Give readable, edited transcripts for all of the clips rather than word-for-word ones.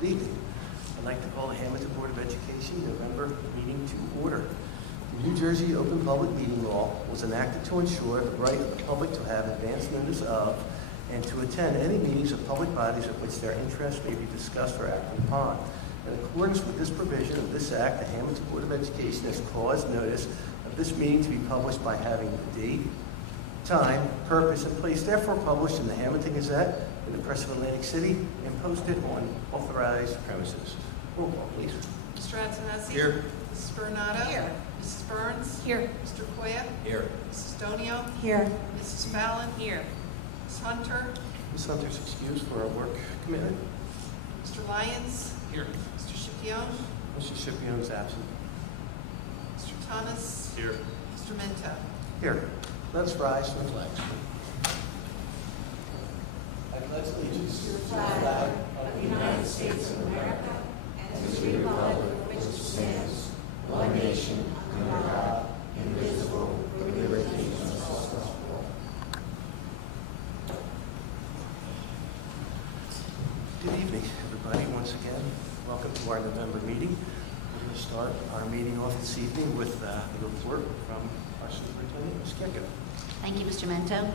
Good evening. I'd like to call the Hammonton Board of Education November meeting to order. The New Jersey Open Public Meeting Law was enacted to ensure the right of the public to have advance notice of and to attend any meetings of public bodies of which their interests may be discussed or acted upon. In accordance with this provision of this Act, the Hammonton Board of Education has caused notice of this meeting to be published by having the date, time, purpose, and place therefore published in the Hammonton Gazette, in the Press of Atlantic City, and posted on authorized premises. Roll call, please. Mr. Antonelli? Here. Mrs. Bernardo? Here. Mrs. Burns? Here. Mr. Koya? Here. Mrs. Donio? Here. Mrs. Fallon? Here. Ms. Hunter? Ms. Hunter's excused for a work commitment. Mr. Lyons? Here. Mr. Scipione? Mr. Scipione is absent. Mr. Thomas? Here. Mr. Minto? Here. Let us rise to the flag. I pledge allegiance to the flag of the United States of America and to the republic for which it stands, one nation, under God, indivisible, with liberty and justice for all. Good evening, everybody. Once again, welcome to our November meeting. We're going to start our meeting off this evening with the report from our Superintendent, Ms. Kecko. Thank you, Mr. Mento.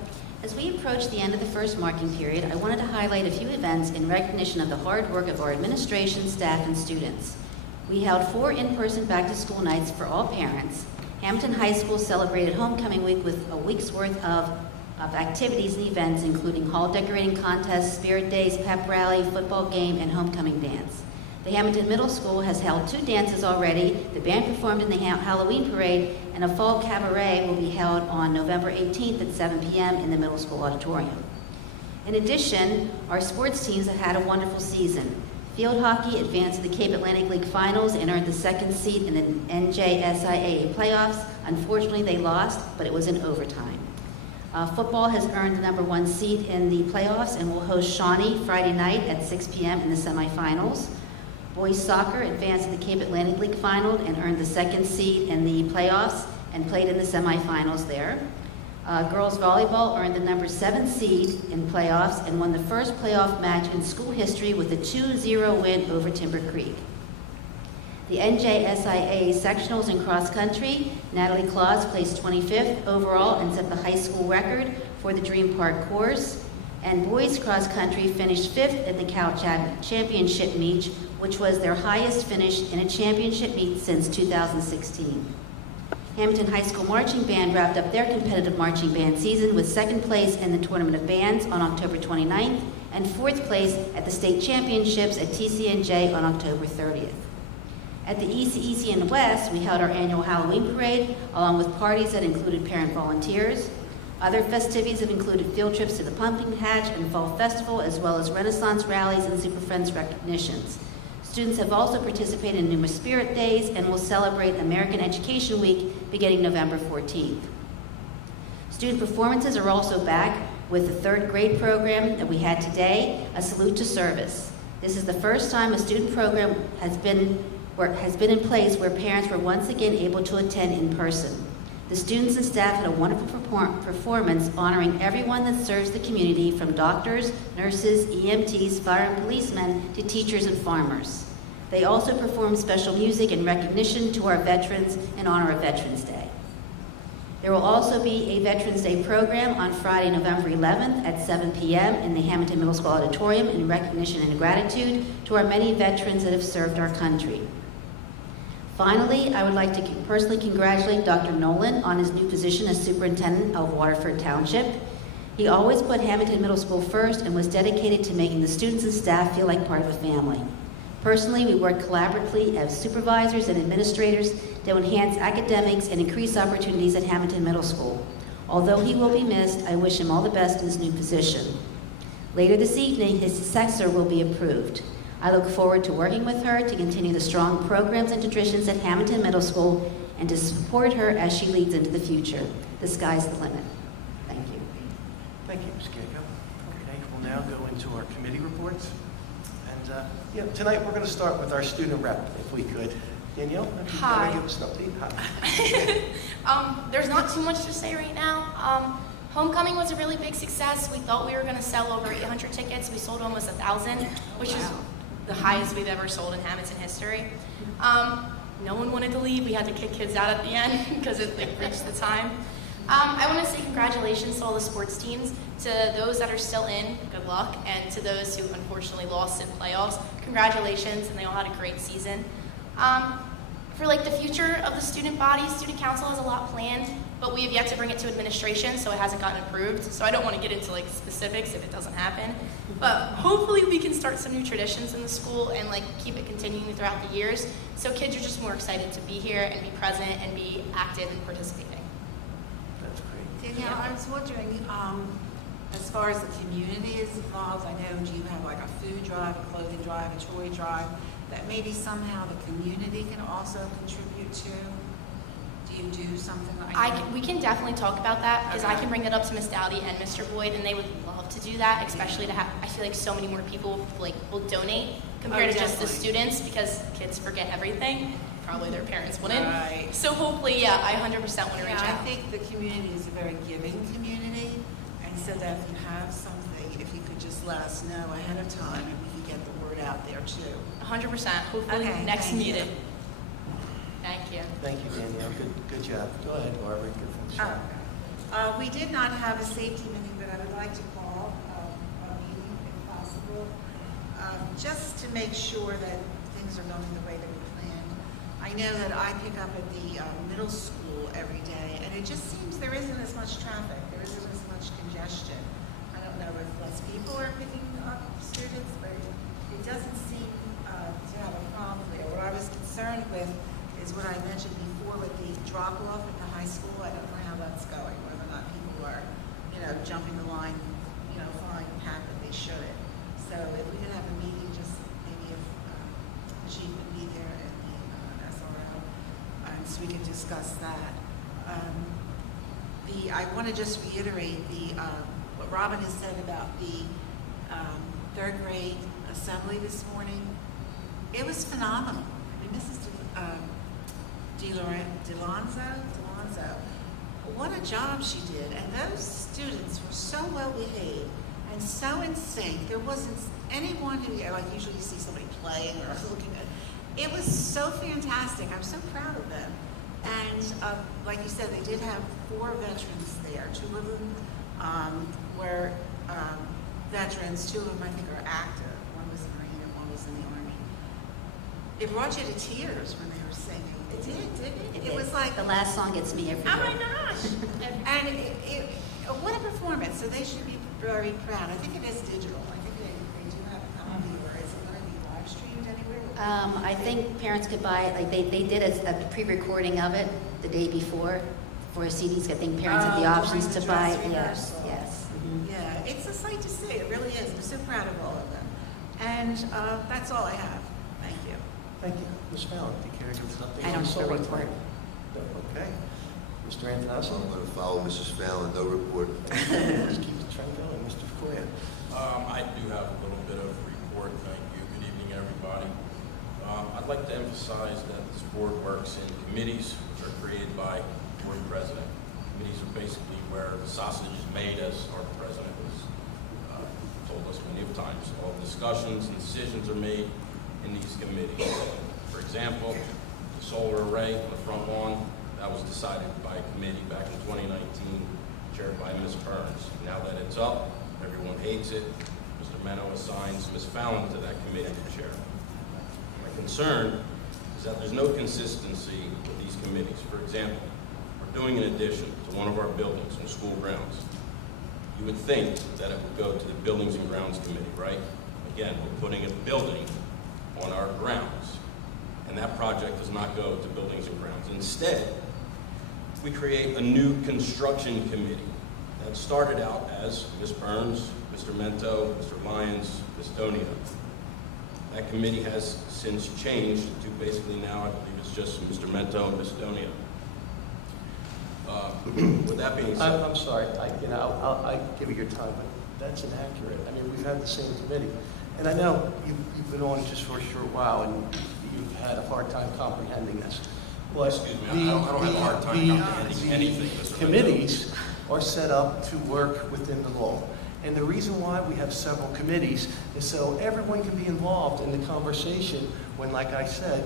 As we approach the end of the first marking period, I wanted to highlight a few events in recognition of the hard work of our administration, staff, and students. We held 4 in-person back-to-school nights for all parents. Hammonton High School celebrated Homecoming Week with a week's worth of activities and events, including hall decorating contests, spirit days, pep rally, football game, and homecoming dance. The Hammonton Middle School has held 2 dances already. The band performed in the Halloween parade, and a fall cabaret will be held on November 18th at 7 p.m. in the middle school auditorium. In addition, our sports teams have had a wonderful season. Field hockey advanced to the Cape Atlantic League Finals and earned the 2nd seed in the NJSIAA playoffs. Unfortunately, they lost, but it was in overtime. Football has earned the number 1 seed in the playoffs and will host Shawnee Friday night at 6 p.m. in the semifinals. Boys soccer advanced to the Cape Atlantic League Final and earned the 2nd seed in the playoffs and played in the semifinals there. Girls volleyball earned the number 7 seed in playoffs and won the first playoff match in school history with a 2-0 win over Timber Creek. The NJSIA sectionals in cross country, Natalie Claus placed 25th overall and set the high school record for the Dream Park course. And boys cross country finished 5th in the Cal Championship meet, which was their highest finish in a championship meet since 2016. Hammonton High School Marching Band wrapped up their competitive marching band season with 2nd place in the Tournament of Bands on October 29th and 4th place at the State Championships at TCNJ on October 30th. At the ECEC in the West, we held our annual Halloween parade along with parties that included parent volunteers. Other festivities have included field trips to the Pumpkin Patch and Fall Festival, as well as Renaissance rallies and Super Friends recognitions. Students have also participated in numerous spirit days and will celebrate American Education Week beginning November 14th. Student performances are also back with the 3rd grade program that we had today, A Salute to Service. This is the first time a student program has been in place where parents were once again able to attend in person. The students and staff had a wonderful performance honoring everyone that serves the community, from doctors, nurses, EMTs, fire and policemen, to teachers and farmers. They also performed special music in recognition to our veterans in honor of Veterans Day. There will also be a Veterans Day program on Friday, November 11th at 7 p.m. in the Hammonton Middle School Auditorium in recognition and gratitude to our many veterans that have served our country. Finally, I would like to personally congratulate Dr. Nolan on his new position as Superintendent of Waterford Township. He always put Hammonton Middle School first and was dedicated to making the students and staff feel like part of a family. Personally, we work collaboratively as supervisors and administrators to enhance academics and increase opportunities at Hammonton Middle School. Although he will be missed, I wish him all the best in his new position. Later this evening, his successor will be approved. I look forward to working with her to continue the strong programs and traditions at Hammonton Middle School and to support her as she leads into the future. The sky's the limit. Thank you. Thank you, Ms. Kecko. Okay, we'll now go into our committee reports. And tonight we're going to start with our student rep, if we could. Danielle, if you Hi. want to give us an update. Hi. There's not too much to say right now. Homecoming was a really big success. We thought we were going to sell over 800 tickets. We sold almost 1,000, which is the highest we've ever sold in Hammonton history. No one wanted to leave. We had to kick kids out at the end because it reached the time. I want to say congratulations to all the sports teams. To those that are still in, good luck. And to those who unfortunately lost in playoffs, congratulations, and they all had a great season. For like the future of the student body, student council has a lot planned, but we have yet to bring it to administration, so it hasn't gotten approved. So I don't want to get into like specifics if it doesn't happen. But hopefully we can start some new traditions in the school and like keep it continuing throughout the years, so kids are just more excited to be here and be present and be active and participating. That's great. Danielle, I was wondering, as far as the community is involved, I know you have like a food drive, a clothing drive, a toy drive, that maybe somehow the community can also contribute to? Do you do something like that? We can definitely talk about that, because I Okay. can bring that up to Ms. Dowdy and Mr. Boyd, and they would love to do that, especially to have, I feel like so many more people like will donate compared to just the definitely. students, because kids forget everything. Probably their parents wouldn't. Right. So hopefully, yeah, I 100% want to reach Yeah, I out. think the community is a very giving community, and so that if you have something, if you could just let us know ahead of time, and we could get the word out there too. 100%. Hopefully Okay, next thank you. meeting. Thank you. Thank you, Danielle. Good job. Go ahead, Barbara. Good function. We did not have a safety meeting, but I would like to call a meeting if possible, just to make sure that things are going the way that we planned. I know that I pick up at the middle school every day, and it just seems there isn't as much traffic, there isn't as much congestion. I don't know if less people are picking up students, but it doesn't seem to have a problem there. What I was concerned with is what I mentioned before with the drop-off at the high school. I don't know how that's going, whether or not people are, jumping the line, following the path that they should. So if we could have a meeting, just maybe if the chief would be there and the SRO, so we could discuss that. I want to just reiterate what Robin has said about the third grade assembly this morning. It was phenomenal. I mean, Mrs. DeLonzo, what a job she did. And those students were so well behaved and so in sync. There wasn't anyone who, like usually you see somebody playing or looking at. It was so fantastic. I'm so proud of them. And like you said, they did have 4 veterans there. 2 of them were veterans. 2 of them, I think, are active. One was a Marine and one was in the Army. It brought you to tears when they were singing. It did, didn't it? It was like, The last song gets me every oh year. my gosh! And what a performance. So they should be very proud. I think it is digital. I think they do have a copy, or is it going to be live streamed anywhere? I think parents could buy it, like they did a pre-recording of it the day before for CDs. I think parents have the Oh, options during to the buy dress it. Yes, rehearsal. yes. Yeah, it's a sight to see. It really is. I'm so proud of all of them. And that's all I have. Thank you. Thank you. Ms. Fallon, do you care to give us an update? I don't on have a solar report. time? No, okay. Mr. I'm Antonelli? going to follow Mrs. Fallon, no report. Let's keep the trend going. Mr. Koya? I do have a little bit of a report. Thank you. Good evening, everybody. I'd like to emphasize that this board works in committees, which are created by the board president. Committees are basically where the sausage is made, as our president has told us many of times. All discussions and decisions are made in these committees. For example, the solar array on the front lawn, that was decided by a committee back in 2019, chaired by Ms. Burns. Now that it's up, everyone hates it. Mr. Meno assigns Ms. Fallon to that committee to chair. My concern is that there's no consistency with these committees. For example, we're doing an addition to one of our buildings on school grounds. You would think that it would go to the Buildings and Grounds Committee, right? Again, we're putting a building on our grounds, and that project does not go to Buildings and Grounds. Instead, we create a new construction committee that started out as Ms. Burns, Mr. Mento, Mr. Lyons, Ms. Donia. That committee has since changed to basically now, I believe it's just Mr. Mento and Ms. Donia. With that being said, I'm sorry, I give you your time, but that's inaccurate. I mean, we've had the same committee. And I know you've been on just for a short while, and you've had a hard time comprehending this. But excuse me, I don't have a hard time comprehending anything, Mr. Mento. Committees are set up to work within the law. And the reason why we have several committees is so everyone can be involved in the conversation when, like I said,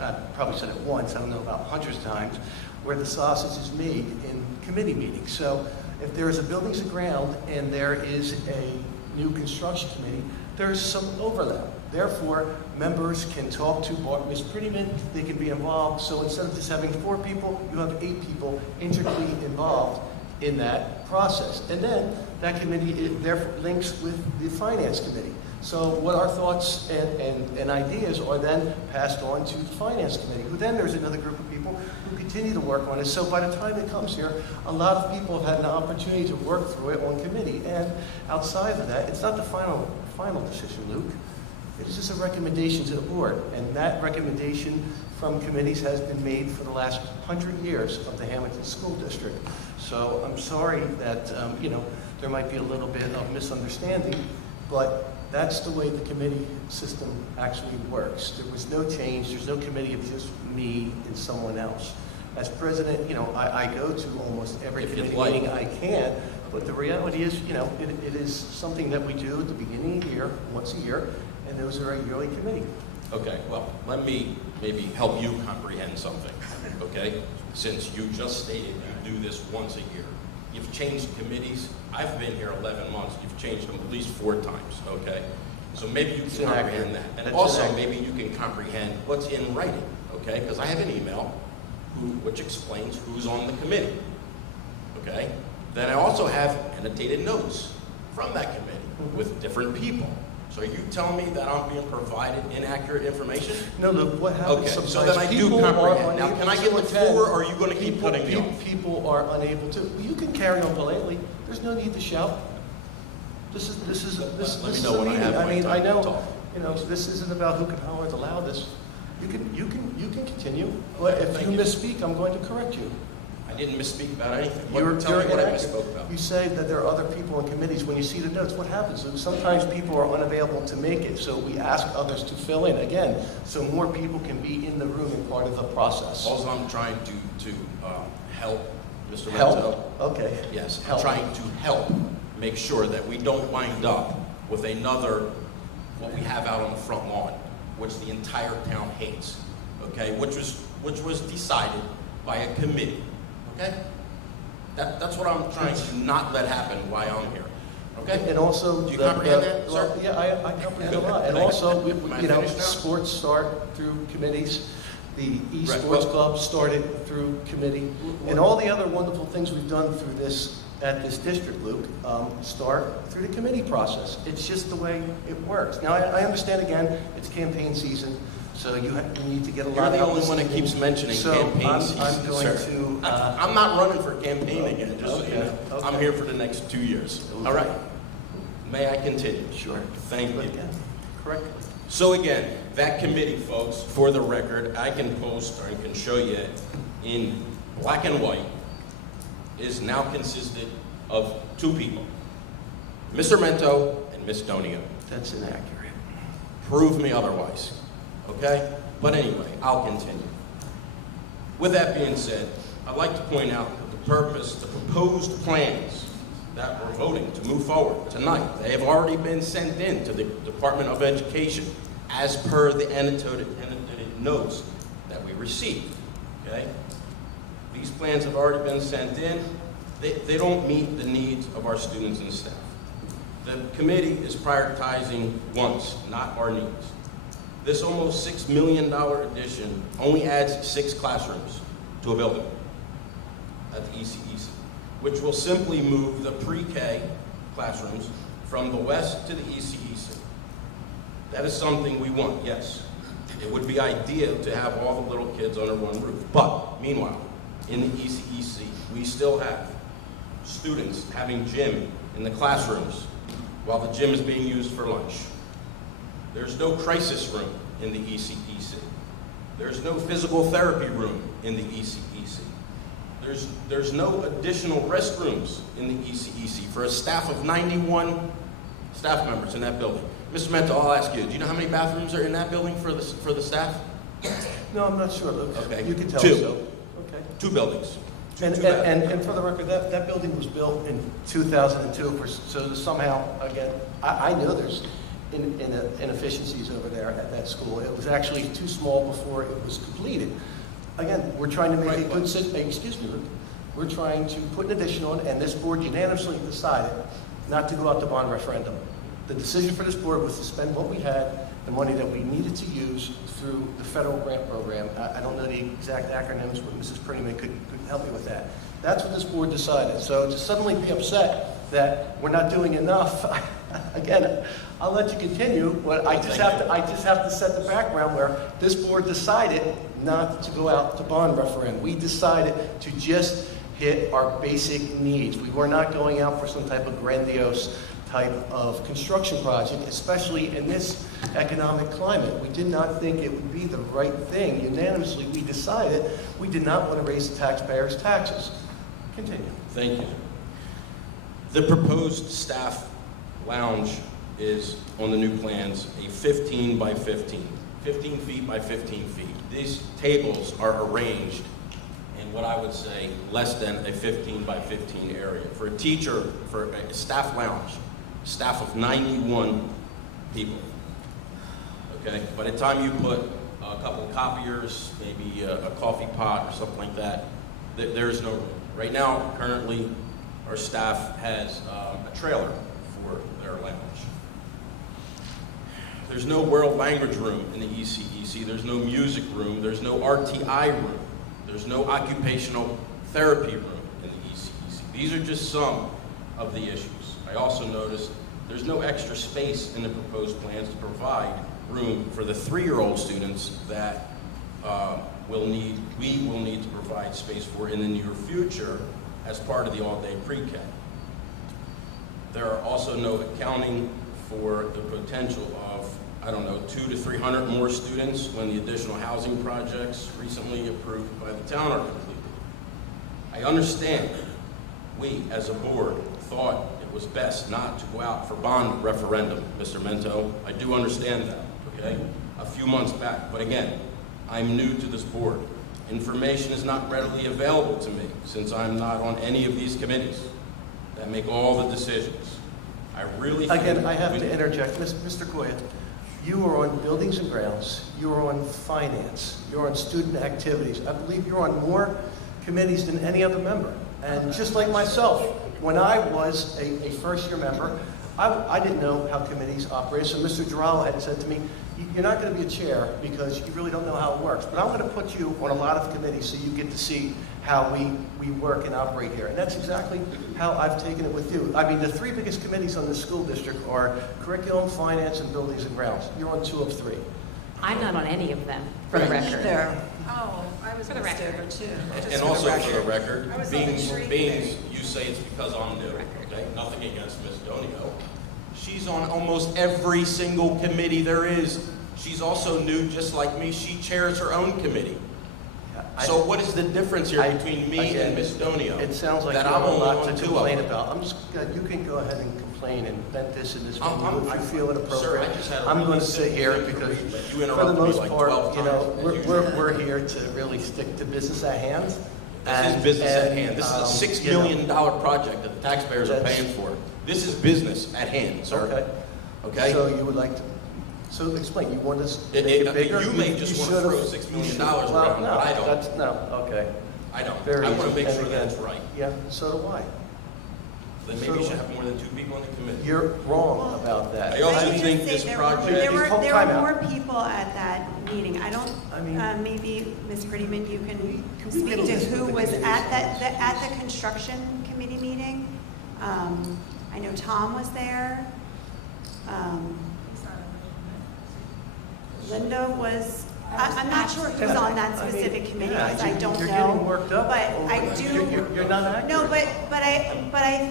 I probably said it once, I don't know, about hundreds of times, where the sausage is made in committee meetings. So if there is a buildings and ground and there is a new construction committee, there's some overlap. Therefore, members can talk to Ms. Prettyman, they can be involved. So instead of just having 4 people, you have 8 people intricately involved in that process. And then that committee therefore links with the finance committee. So what our thoughts and ideas are then passed on to the finance committee, who then there's another group of people who continue to work on it. So by the time it comes here, a lot of people have had an opportunity to work through it on committee. And outside of that, it's not the final decision, Luke. It's just a recommendation to the board. And that recommendation from committees has been made for the last 100 years of the Hammonton School District. So I'm sorry that, there might be a little bit of misunderstanding, but that's the way the committee system actually works. There was no change. There's no committee of just me and someone else. As president, I go to almost every committee meeting I can, but the reality is, it is something that we do at the beginning of the year, once a year, and those are a yearly committee. Okay, well, let me maybe help you comprehend something, okay? Since you just stated you do this once a year. You've changed committees. I've been here 11 months. You've changed them at least 4 times, okay? So maybe you can comprehend that. And also, maybe you can comprehend what's in writing, okay? Because I have an email which explains who's on the committee, okay? Then I also have annotated notes from that committee with different people. So are you telling me that I'm being provided inaccurate information? No, look, what happens Okay, sometimes, so then I do people are comprehend. Now, unable can I to get the attend. floor, or are you going to keep cutting me off? People are unable to. You can carry on politely. There's no need to shout. This is Let me a know when I meeting. have my I mean, I time to know, talk. this isn't about who can holler the loudest. You can continue. Well, if Thank you you. misspeak, I'm going to correct you. I didn't misspeak about anything. You're Tell me what I inaccurate. misspoke about. You say that there are other people in committees. When you see the notes, what happens? Sometimes people are unavailable to make it, so we ask others to fill in, again, so more people can be in the room and part of the process. Also, I'm trying to help Mr. Help? Mento. Okay. Yes, I'm Help. trying to help make sure that we don't wind up with another, what we have out on the front lawn, which the entire town hates, okay? Which was decided by a committee, okay? That's what I'm trying to not let happen while I'm here, okay? And also, Do you comprehend that, sir? Yeah, I comprehend a lot. And Thank you. also, Am I finished now? sports start through committees. The Right, esports well- club started through committee, and all the other wonderful things we've done through this at this district, Luke, start through the committee process. It's just the way it works. Now, I understand again, it's campaign season, so you need to get a You're lot the out only this one that evening. keeps mentioning So campaign season, I'm going sir. to. I'm not running for campaign again, just so you Okay, know. okay. I'm here for the next 2 years. All right. May I continue? Sure. Thank But you. again, correct. So again, that committee, folks, for the record, I can post or I can show you in black and white, is now consisted of 2 people, Mr. Mento and Ms. Donio. That's inaccurate. Prove me otherwise, okay? But anyway, I'll continue. With that being said, I'd like to point out that the proposed plans that we're voting to move forward tonight, they have already been sent in to the Department of Education as per the annotated notes that we received, okay? These plans have already been sent in. They don't meet the needs of our students and staff. The committee is prioritizing wants, not our needs. This almost $6 million addition only adds 6 classrooms to a building at the ECEC, which will simply move the pre-K classrooms from the west to the ECEC. That is something we want, yes. It would be ideal to have all the little kids under one roof. But meanwhile, in the ECEC, we still have students having gym in the classrooms while the gym is being used for lunch. There's no crisis room in the ECEC. There's no physical therapy room in the ECEC. There's no additional restrooms in the ECEC for a staff of 91 staff members in that building. Mr. Mento, I'll ask you, do you know how many bathrooms are in that building for the staff? No, I'm not sure, Luke. Okay. You can tell 2. us so. Okay. 2 buildings. And, Too bad. and for the record, that building was built in 2002, so somehow, again, I know there's inefficiencies over there at that school. It was actually too small before it was completed. Again, we're trying to make a good, excuse me, we're trying to put an addition on, and this board unanimously decided not to go out to bond referendum. The decision for this board was to spend what we had, the money that we needed to use through the federal grant program. I don't know the exact acronyms, but Mrs. Prettyman could help me with that. That's what this board decided. So to suddenly be upset that we're not doing enough, again, I'll let you continue, but I just have to set the background where this board decided not to go out to bond referendum. We decided to just hit our basic needs. We were not going out for some type of grandiose type of construction project, especially in this economic climate. We did not think it would be the right thing. Unanimously, we decided we did not want to raise the taxpayers' taxes. Continue. Thank you. The proposed staff lounge is on the new plans a 15 by 15 feet by 15 feet. These tables are arranged in what I would say less than a 15 by 15 area. For a teacher, for a staff lounge, staff of 91 people. Okay, by the time you put a couple of copiers, maybe a coffee pot or something like that, there's no room. Right now, currently, our staff has a trailer for their lounge. There's no world language room in the ECEC. There's no music room. There's no RTI room. There's no occupational therapy room in the ECEC. These are just some of the issues. I also noticed there's no extra space in the proposed plans to provide room for the 3-year-old students that we will need to provide space for in the near future as part of the all-day pre-K. There are also no accounting for the potential of, 200 to 300 more students when the additional housing projects recently approved by the town are completed. I understand we, as a board, thought it was best not to go out for bond referendum, Mr. Mento. I do understand that, okay? A few months back, but again, I'm new to this board. Information is not readily available to me since I'm not on any of these committees that make all the decisions. I really think... Again, I have to interject. Mr. Koya, you are on buildings and grounds, you are on finance, you're on student activities. I believe you're on more committees than any other member. And just like myself, when I was a first-year member, I didn't know how committees operate. So Mr. Girallo had said to me, you're not going to be a chair because you really don't know how it works. But I'm going to put you on a lot of committees so you get to see how we work and operate here. And that's exactly how I've taken it with you. I mean, the 3 biggest committees on the school district are curriculum, finance, and buildings and grounds. You're on 2 of 3. I'm not on any of them, for the record. Oh, I was For the missed record. over too. And also for the record, I was on the being street you say it's because I'm new, okay? Nothing against Ms. Donio. She's on almost every single committee there is. She's also new, just like me. She chairs her own committee. So what is the difference here between me and Ms. Donio? It sounds like you that have I'm a only lot on to 2 complain of them? about. You can go ahead and complain and vent this in this I'm- meeting if you feel it appropriate. Sir, I just had a I'm really going to sit simple here thing to because, read, but you for the interrupted me most like part, 12 you know, times, as usual. we're here to really stick to business at hand. This is business at hand. This is a $6 million project that the taxpayers are paying for. This is business at hand, sir. Okay. Okay? So you would like to, so explain, you want us to make it bigger? You may just want to throw $6 million around, but I don't. No, okay. I don't. Very I want to easy. make sure And that's again, right. Yeah, so do I. Then maybe you should have more than 2 people on the committee. You're wrong about that. I also I can think just this say project... there were Hold time out. more people at that meeting. I I mean- don't, maybe, Ms. Prettyman, you can we speak middle to this who with the was committees? at the construction committee meeting. I know Tom was there. Linda was, I'm not sure who's on that specific committee, because I don't know. You're getting worked up. But I over- do. You're not accurate. No, but I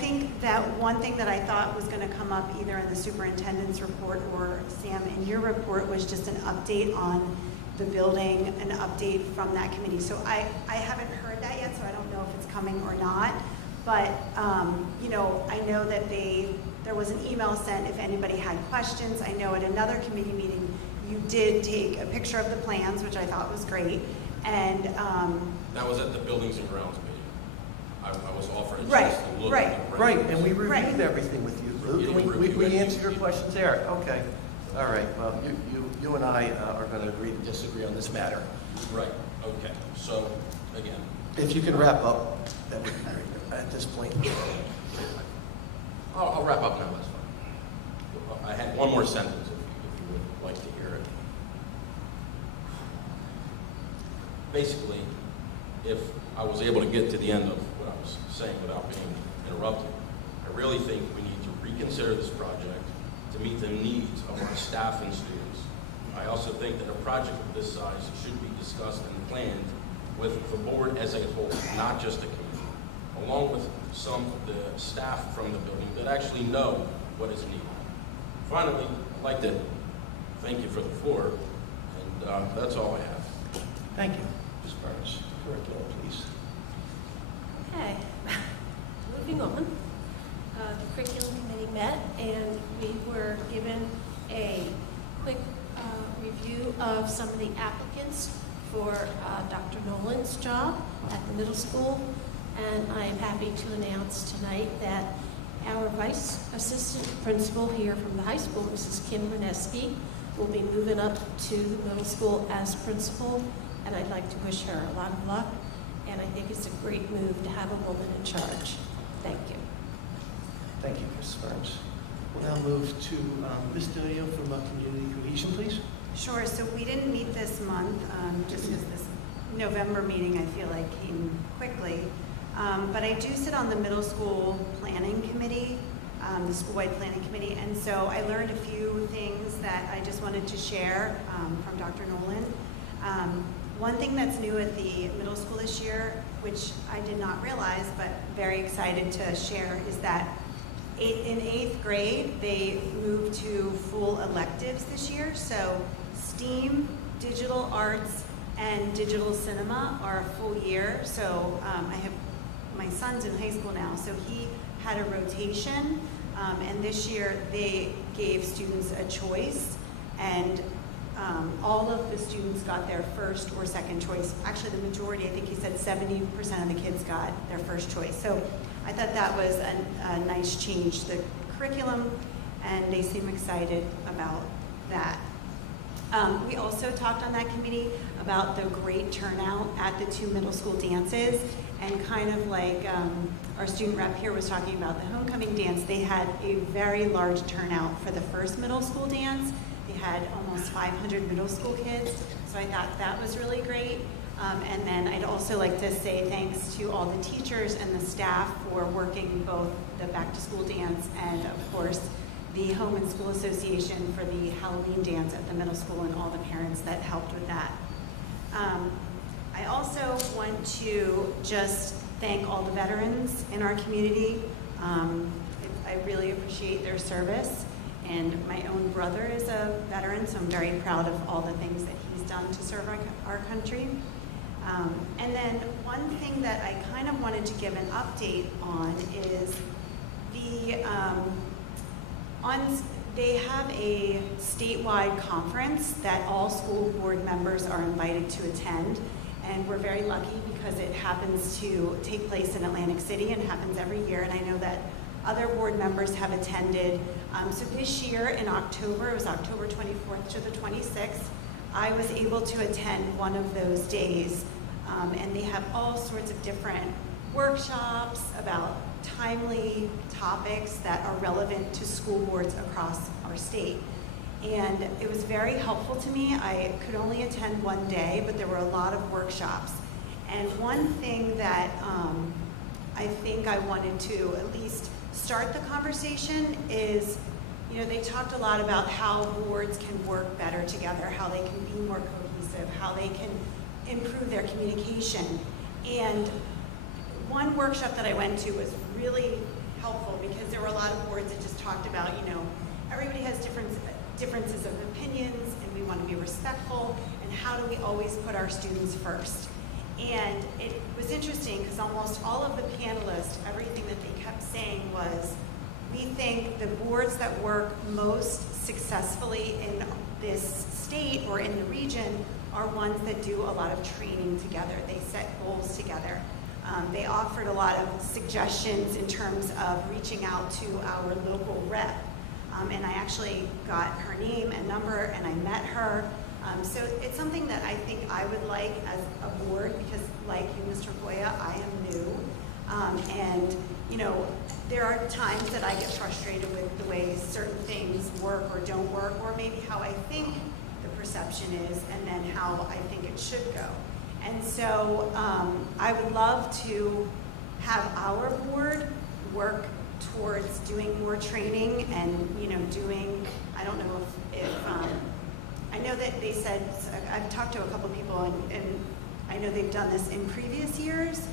think that one thing that I thought was going to come up either in the superintendent's report or Sam in your report was just an update on the building, an update from that committee. So I haven't heard that yet, so I don't know if it's coming or not. But you know, I know that there was an email sent if anybody had questions. I know at another committee meeting you did take a picture of the plans, which I thought was great. And, That was at the Buildings and Grounds meeting. I was offered a Right, chance to look right. at the Right, and we Right. reviewed everything with you, Luke, You and didn't we review it. answered your questions there. Okay, all right, well, you and I are going to agree to disagree on this matter. Right, okay. So, again, If you can wrap up, that would be great at this point. I'll wrap up now, that's fine. I had one more sentence if you would like to hear it. Basically, if I was able to get to the end of what I was saying without being interrupted, I really think we need to reconsider this project to meet the needs of our staff and students. I also think that a project of this size should be discussed and planned with the board as a whole, not just a committee, along with some of the staff from the building that actually know what is needed. Finally, I'd like to thank you for the floor, and that's all I have. Thank you. Ms. Burns, curriculum, please. Okay, moving on. The curriculum committee met and we were given a quick review of some of the applicants for Dr. Nolan's job at the middle school. And I am happy to announce tonight that our vice assistant principal here from the high school, Mrs. Kim Reneski, will be moving up to the middle school as principal. And I'd like to wish her a lot of luck. And I think it's a great move to have a woman in charge. Thank you. Thank you, Ms. Burns. We'll now move to Ms. Delio from Community Cohesion, please. sure, so we didn't meet this month, just because this November meeting, I feel like, came quickly. But I do sit on the middle school planning committee, the school-wide planning committee, and so I learned a few things that I just wanted to share from Dr. Nolan. One thing that's new at the middle school this year, which I did not realize, but very excited to share, is that in 8th grade, they moved to full electives this year. So STEAM, digital arts, and digital cinema are a full year. So I have my son's in high school now, so he had a rotation, and this year they gave students a choice, and all of the students got their first or second choice. Actually, the majority, I think he said 70% of the kids got their first choice. So I thought that was a nice change to the curriculum, and they seem excited about that. We also talked on that committee about the great turnout at the 2 middle school dances, and kind of like our student rep here was talking about the homecoming dance, they had a very large turnout for the first middle school dance. They had almost 500 middle school kids, so I thought that was really great. And then I'd also like to say thanks to all the teachers and the staff for working both the back to school dance and, of course, the Home and School Association for the Halloween dance at the middle school, and all the parents that helped with that. I also want to just thank all the veterans in our community. I really appreciate their service, and my own brother is a veteran, so I'm very proud of all the things that he's done to serve our country. And then one thing that I kind of wanted to give an update on is they have a statewide conference that all school board members are invited to attend, and we're very lucky because it happens to take place in Atlantic City and happens every year, and I know that other board members have attended. So this year in October, it was October 24th to the 26th, I was able to attend one of those days, and they have all sorts of different workshops about timely topics that are relevant to school boards across our state. And it was very helpful to me. I could only attend one day, but there were a lot of workshops. And one thing that I think I wanted to at least start the conversation is, you know, they talked a lot about how boards can work better together, how they can be more cohesive, how they can improve their communication. And one workshop that I went to was really helpful because there were a lot of boards that just talked about, you know, everybody has differences of opinions, and we want to be respectful, and how do we always put our students first? And it was interesting because almost all of the panelists, everything that they kept saying was, we think the boards that work most successfully in this state or in the region are ones that do a lot of training together. They set goals together. They offered a lot of suggestions in terms of reaching out to our local rep. And I actually got her name and number, and I met her. So it's something that I think I would like as a board, because like you, Mr. Goya, I am new. And, you know, there are times that I get frustrated with the way certain things work or don't work, or maybe how I think the perception is, and then how I think it should go. And so I would love to have our board work towards doing more training and, you know, doing, I don't know if I know that they said, I've talked to a couple people, and I know they've done this in previous years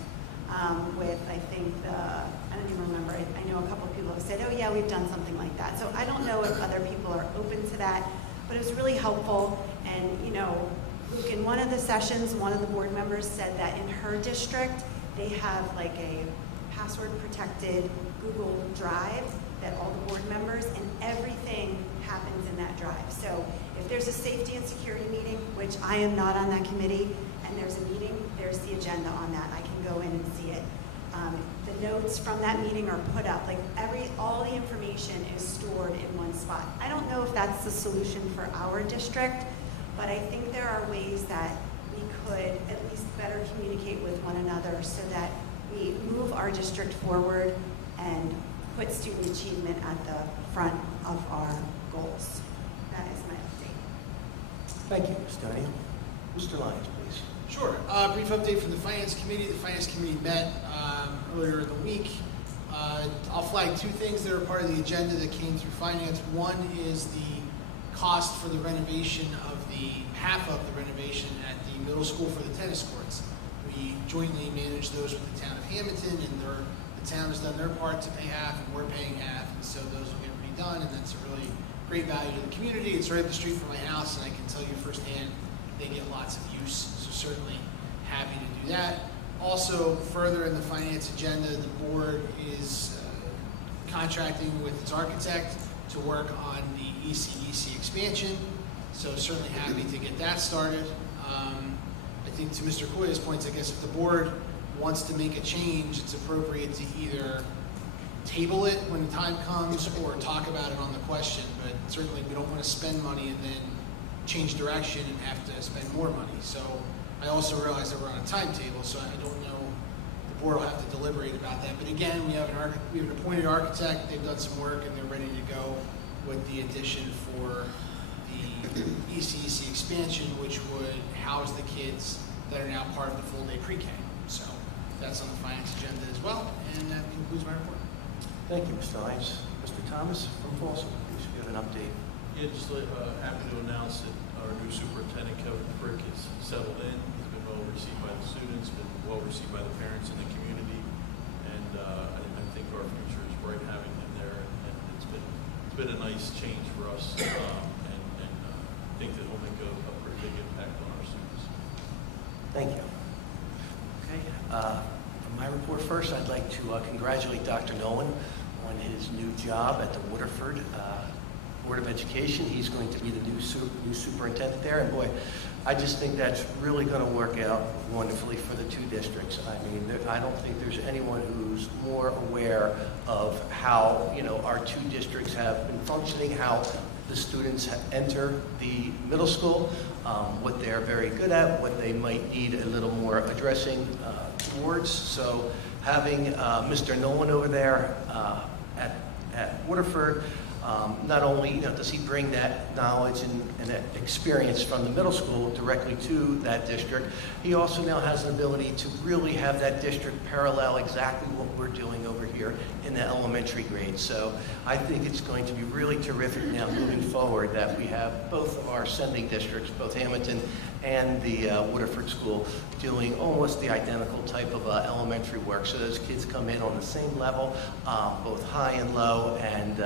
with, I think, I don't even remember, I know a couple people have said, oh yeah, we've done something like that. So I don't know if other people are open to that, but it was really helpful. And, you know, Luke, in one of the sessions, one of the board members said that in her district, they have like a password protected Google Drive that all the board members, and everything happens in that drive. So if there's a safety and security meeting, which I am not on that committee, and there's a meeting, there's the agenda on that. I can go in and see it. The notes from that meeting are put up. Like all the information is stored in one spot. I don't know if that's the solution for our district, but I think there are ways that we could at least better communicate with one another so that we move our district forward and put student achievement at the front of our goals. That is my update. Thank you, Ms. Downey. Mr. Lyons, please. Sure. Brief update from the Finance Committee. The Finance Committee met earlier in the week. I'll flag two things that are part of the agenda that came through Finance. One is the cost for the renovation of half of the renovation at the middle school for the tennis courts. We jointly manage those with the town of Hammonton, and the town has done their part to pay half, and we're paying half, and so those will get redone, and that's a really great value to the community. It's right up the street from my house, and I can tell you firsthand they get lots of use, so certainly happy to do that. Also, further in the finance agenda, the board is contracting with its architect to work on the ECEC expansion, so certainly happy to get that started. I think to Mr. Koya's points, I guess if the board wants to make a change, it's appropriate to either table it when the time comes or talk about it on the question, but certainly we don't want to spend money and then change direction and have to spend more money. So I also realize that we're on a timetable, so I don't know, the board will have to deliberate about that. But again, we have an appointed architect, they've done some work, and they're ready to go with the addition for the ECEC expansion, which would house the kids that are now part of the full-day pre-K. So that's on the finance agenda as well, and that concludes my report. Thank you, Mr. Lyons. Mr. Thomas from Folsom, please give an update. Yeah, just happy to announce that our new superintendent, Kevin Frick, is settled in. He's been well received by the students, been well received by the parents in the community, and I think our future is bright having him there. And it's been a nice change for us, and I think that he'll make a pretty big impact on our students. Thank you. Okay, for my report first, I'd like to congratulate Dr. Nolan on his new job at the Waterford Board of Education. He's going to be the new superintendent there, and boy, I just think that's really going to work out wonderfully for the two districts. I mean, I don't think there's anyone who's more aware of how, you know, our two districts have been functioning, how the students enter the middle school, what they're very good at, what they might need a little more addressing towards. So having Mr. Nolan over there at Waterford, not only does he bring that knowledge and that experience from the middle school directly to that district, he also now has an ability to really have that district parallel exactly what we're doing over here in the elementary grade. So I think it's going to be really terrific now moving forward that we have both of our sending districts, both Hammonton and the Waterford School, doing almost the identical type of elementary work. So those kids come in on the same level, both high and low, and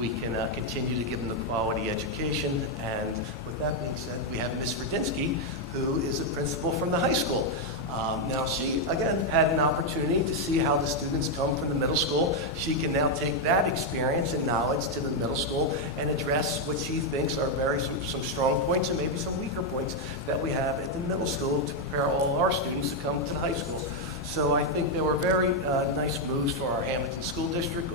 we can continue to give them the quality education. And with that being said, we have Ms. Radinsky, who is a principal from the high school. Now, she, again, had an opportunity to see how the students come from the middle school. She can now take that experience and knowledge to the middle school and address what she thinks are some strong points and maybe some weaker points that we have at the middle school to prepare all our students to come to the high school. So I think they were very nice moves for our Hammonton School District.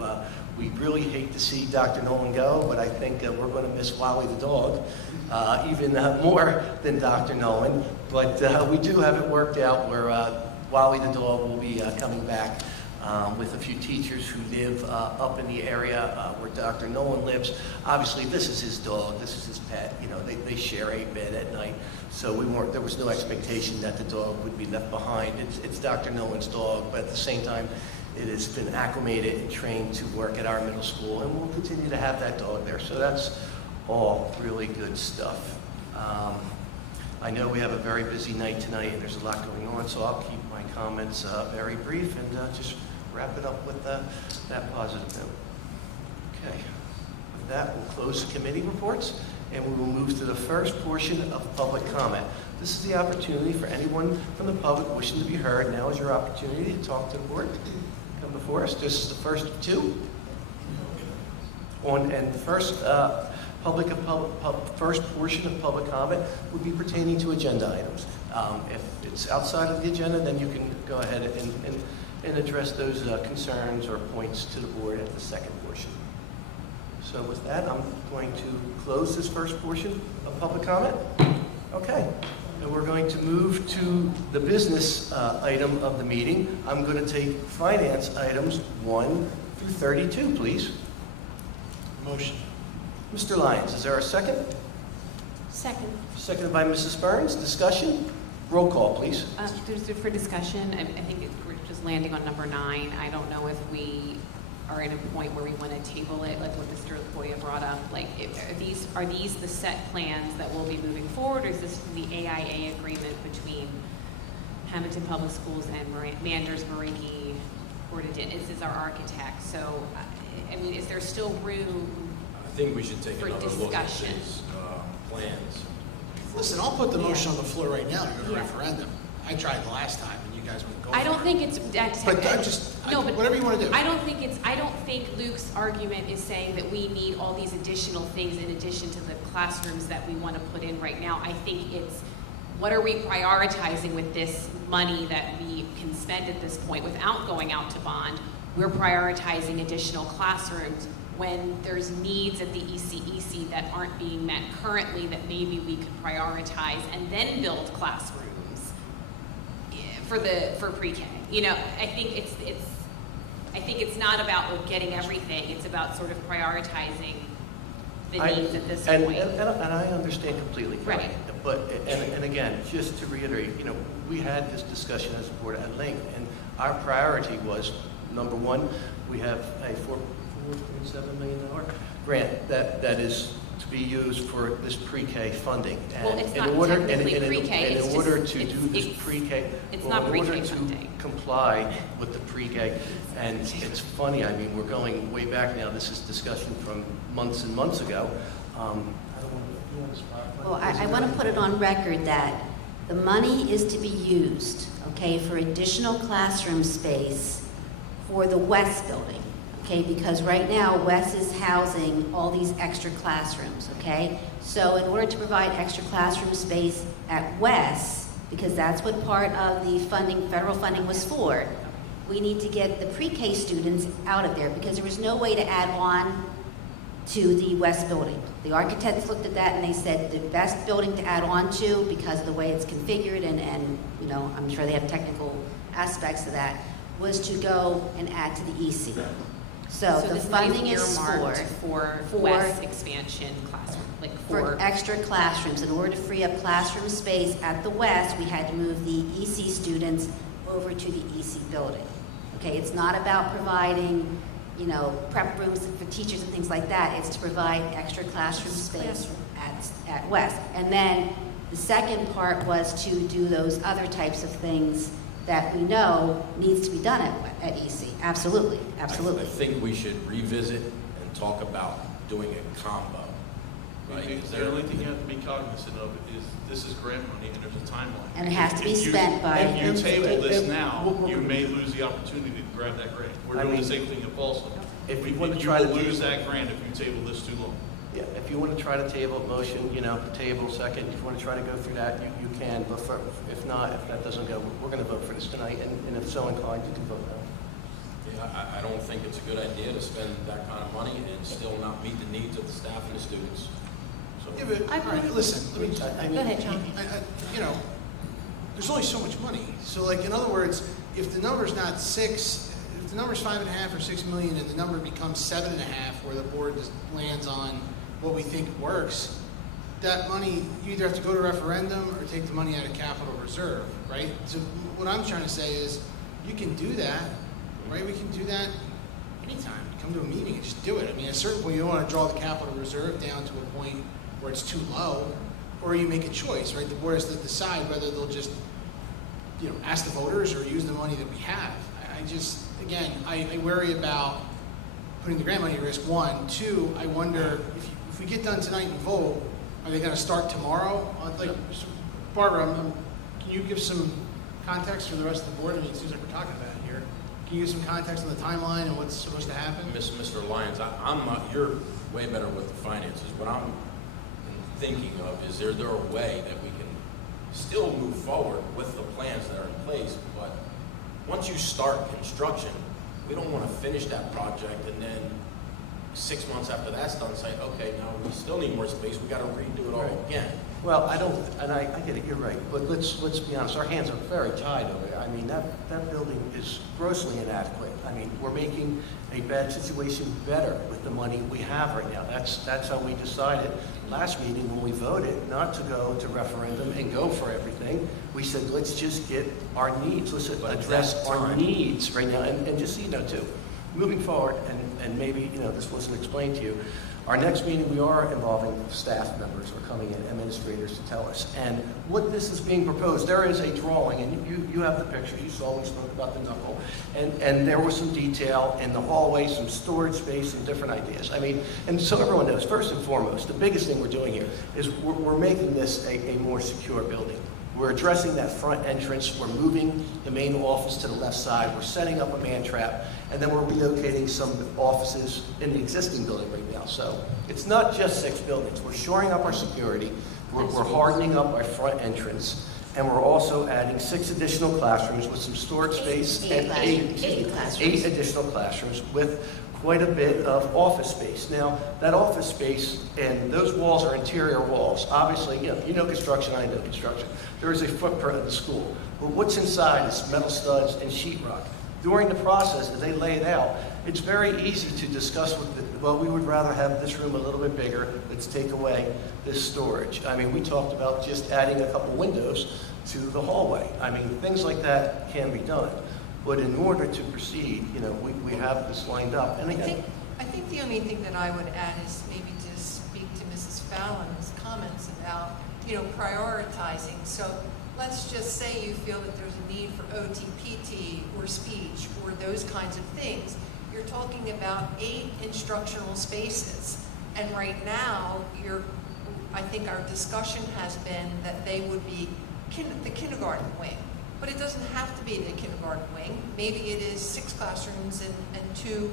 We really hate to see Dr. Nolan go, but I think we're going to miss Wally the dog even more than Dr. Nolan. But we do have it worked out where Wally the dog will be coming back with a few teachers who live up in the area where Dr. Nolan lives. Obviously, this is his dog. This is his pet. You know, they share a bed at night. So there was no expectation that the dog would be left behind. It's Dr. Nolan's dog, but at the same time, it has been acclimated and trained to work at our middle school, and we'll continue to have that dog there. So that's all really good stuff. I know we have a very busy night tonight, and there's a lot going on, so I'll keep my comments very brief and just wrap it up with that positive note. Okay. With that, we'll close the committee reports, and we will move to the first portion of public comment. This is the opportunity for anyone from the public wishing to be heard. Now is your opportunity to talk to the board. Come before us. This is the first of two. And the first first portion of public comment would be pertaining to agenda items. If it's outside of the agenda, then you can go ahead and address those concerns or points to the board at the second portion. So with that, I'm going to close this first portion of public comment. Okay. And we're going to move to the business item of the meeting. I'm going to take finance items 1 through 32, please. Motion. Mr. Lyons, is there a second? Second. Seconded by Mrs. Burns. Discussion? Roll call, please. For discussion, I think we're just landing on number 9. I don't know if we are at a point where we want to table it, like what Mr. Latoya brought up. Like, are these the set plans that will be moving forward, or is this the AIA agreement between Hammonton Public Schools and Manders, Mariki, Portagen? Is our architect? So, I mean, is there still room? I think we should take for another look at discussion? these plans. Listen, I'll put the motion Yeah. on the floor right now to go to Yeah. referendum. I tried the last time, and you guys wouldn't go. I don't for think it. it's But whatever you want to do. I don't think Luke's argument is saying that we need all these additional things in addition to the classrooms that we want to put in right now. I think it's what are we prioritizing with this money that we can spend at this point without going out to bond. We're prioritizing additional classrooms when there's needs at the ECEC that aren't being met currently that maybe we could prioritize and then build classrooms for pre-K. You know, I think it's not about getting everything. It's about sort of prioritizing the needs at this point. And I understand completely. Right. But and again, just to reiterate, you know, we had this discussion as a board at length, and our priority was, number one, we have a $4.7 million grant that is to be used for this pre-K funding. And Well, it's not technically pre-K, in order to do this it's pre-K, it's not pre-K in order to funding. comply with the pre-K, and it's funny, I mean, we're going way back now. This is discussion from months and months ago. I don't want to, you want to spot? Well, I want to put it on record that the money is to be used, okay, for additional classroom space for the West building, okay, because right now West is housing all these extra classrooms, okay? So in order to provide extra classroom space at West, because that's what part of the funding, federal funding was for, we need to get the pre-K students out of there because there was no way to add on to the West building. The architects looked at that and they said the best building to add on to because of the way it's configured and you know, I'm sure they have technical aspects of that, was to go and add to the EC. So the this funding money's is earmarked for West expansion classroom, like for extra classrooms. In order to free up classroom space at the West, we had to move the EC students over to the EC building. Okay, it's not about providing, you know, prep rooms for teachers and things like that. It's to provide extra classroom space at West. And then the second part was to do those other types of things that we know needs to be done at EC. Absolutely, absolutely. I think we should revisit and talk about doing a combo, right? The only thing you have to be cognizant of is this is grant money and there's a timeline. And it has to be If you- spent by- If you table this And- now, you may lose the opportunity to grab that grant. We're I doing the mean, same thing at Folsom. if you want to You try to will lose table- that grant if you table this too long. Yeah, if you want to try to table motion, table second, if you want to try to go through that, you can, but if not, if that doesn't go, we're going to vote for this tonight, and if so inclined, you can vote no. Yeah, I don't think it's a good idea to spend that kind of money and still not meet the needs of the staff and the students. So, Yeah, but, all right, listen, let me, I Go mean, ahead, John. there's only so much money. So like, in other words, if the number's not if the number's 5.5 or 6 million and the number becomes 7.5, where the board just lands on what we think works, that money, you either have to go to referendum or take the money out of capital reserve, right? So what I'm trying to say is, you can do that, right? We can do that anytime. Come to a meeting and just do it. I mean, at a certain point, you don't want to draw the capital reserve down to a point where it's too low, or you make a choice, right? The board has to decide whether they'll just, ask the voters or use the money that we have. I just, again, I worry about putting the grant money at risk, one. Two, I wonder, if we get done tonight and vote, are they going to start tomorrow? Barbara, can you give some context for the rest of the board? I mean, it seems like we're talking about it here. Can you give some context on the timeline and what's supposed to happen? Mr. Lyons, I'm not, you're way better with the finances. What I'm thinking of is there a way that we can still move forward with the plans that are in place, but once you start construction, we don't want to finish that project and then 6 months after that's done, say, okay, now we still need more space, we got to redo it all again. well, I don't, and I get it, you're right, but let's be honest, our hands are very tied over there. I mean, that building is grossly inadequate. I mean, we're making a bad situation better with the money we have right now. That's how we decided last meeting when we voted not to go to referendum and go for everything. We said, let's just get our needs, let's address our needs right now. And just so you know too, moving forward, and maybe, this wasn't explained to you, our next meeting, we are involving staff members who are coming in, administrators to tell us. And what this is being proposed, there is a drawing, and you have the pictures, you saw, we spoke about the knuckle, and there was some detail in the hallway, some storage space, some different ideas. I mean, and so everyone knows, first and foremost, the biggest thing we're doing here is we're making this a more secure building. We're addressing that front entrance, we're moving the main office to the left side, we're setting up a man trap, and then we're relocating some offices in the existing building right now. So it's not just 6 buildings, we're shoring up our security, we're hardening up our front entrance, and we're also adding 6 additional classrooms with some storage space and 8 additional classrooms with quite a bit of office space. Now, that office space, and those walls are interior walls. Obviously, you know construction, I know construction. There is a footprint of the school. But what's inside is metal studs and sheetrock. During the process, as they lay it out, it's very easy to discuss well, we would rather have this room a little bit bigger. Let's take away this storage. I mean, we talked about just adding a couple windows to the hallway. I mean, things like that can be done. But in order to proceed, we have this lined up. And again, I think the only thing that I would add is maybe to speak to Mrs. Fallon's comments about, prioritizing. So let's just say you feel that there's a need for OT, PT, or speech, or those kinds of things. You're talking about 8 instructional spaces. And right now, I think our discussion has been that they would be the kindergarten wing. But it doesn't have to be the kindergarten wing. Maybe it is 6 classrooms and 2,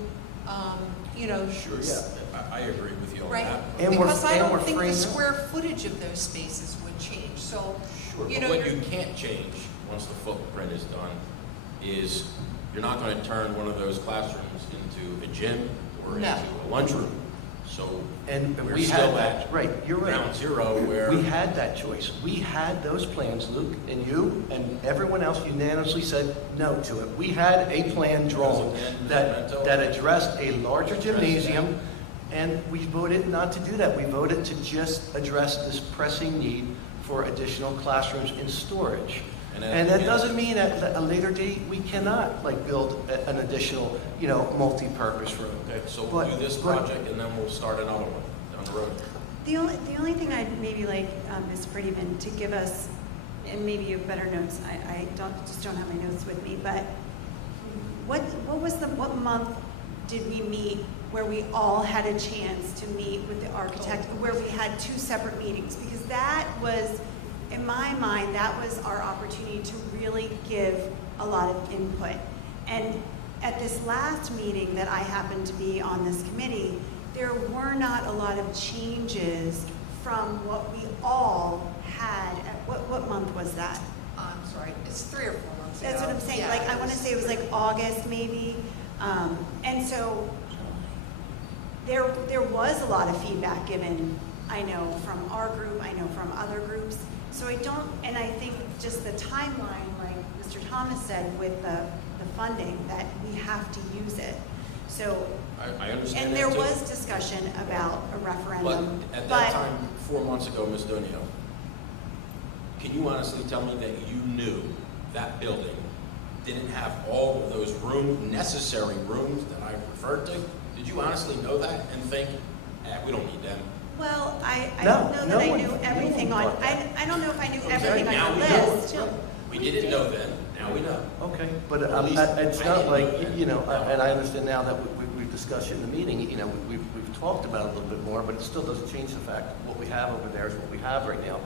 Sure, yeah, I agree with you on right? that. And Because I don't think the freeing up. square footage of those spaces would change. So, Sure, but what you can't change once the footprint is done is you're not going to turn one of those classrooms into a gym or No. into a lunchroom. So and we're we still had at right, you're right. ground zero where We had that choice. We had those plans, Luke, and you and everyone else unanimously said no to it. We had a plan drawn that addressed a larger gymnasium, and we voted not to do that. We voted to just address this pressing need for additional classrooms in storage. And that doesn't mean at a later date we cannot build an additional, multi-purpose room. Okay, so we'll do this project and then we'll start another one down the road. The only thing I'd maybe like Ms. Prettyman to give us, and maybe you have better notes. I don't have my notes with me, but what month did we meet where we all had a chance to meet with the architect, where we had 2 separate meetings, because that was, in my mind, that was our opportunity to really give a lot of input. And at this last meeting that I happened to be on this committee, there were not a lot of changes from what we all had. What month was that? I'm sorry, it's 3 or 4 months ago. That's what I'm saying, Yeah, like, I want to say it was like August maybe. And so there was a lot of feedback given, I know, from our group, I know from other groups. So I don't, and I think just the timeline, like Mr. Thomas said, with the funding, that we have to use it. So, I understand and that there too. was discussion about a But referendum, at that but time, 4 months ago, Ms. Donio, can you honestly tell me that you knew that building didn't have all of those necessary rooms that I referred to? Did you honestly know that and think, we don't need them? well, I No, don't know no that I one- knew no one everything on, thought that. I don't know if I knew Okay, everything now on we the know. list. We didn't know then, now we know. Okay, but At least it's I not didn't like, know that. you know, and I understand now that we've discussed it in the meeting, you know, we've talked about it a little bit more, but it still doesn't change the fact that what we have over there is what we have right now.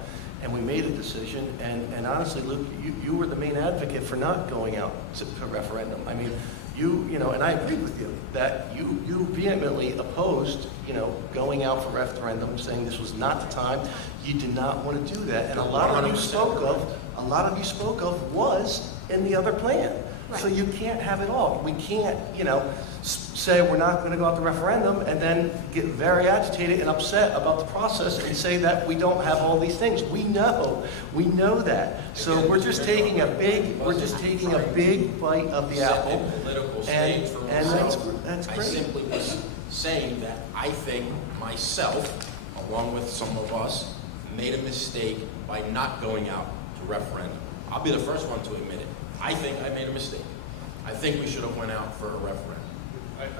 And we made a decision, and honestly, Luke, you were the main advocate for not going out to referendum. I mean, you know, and I agree with you, that you vehemently opposed, you know, going out for referendum, saying this was not the time. You did not want to do that, and a lot of you spoke of was in the other plan. So you can't have it all. We can't, you know, say we're not going to go out to referendum and then get very agitated and upset about the process and say that we don't have all these things. We know that. So we're just taking a big bite of the Set apple. a political And stage for that's myself. I great. simply was saying that I think myself, along with some of us, made a mistake by not going out to referendum. I'll be the first one to admit it. I think I made a mistake. I think we should have went out for a referendum.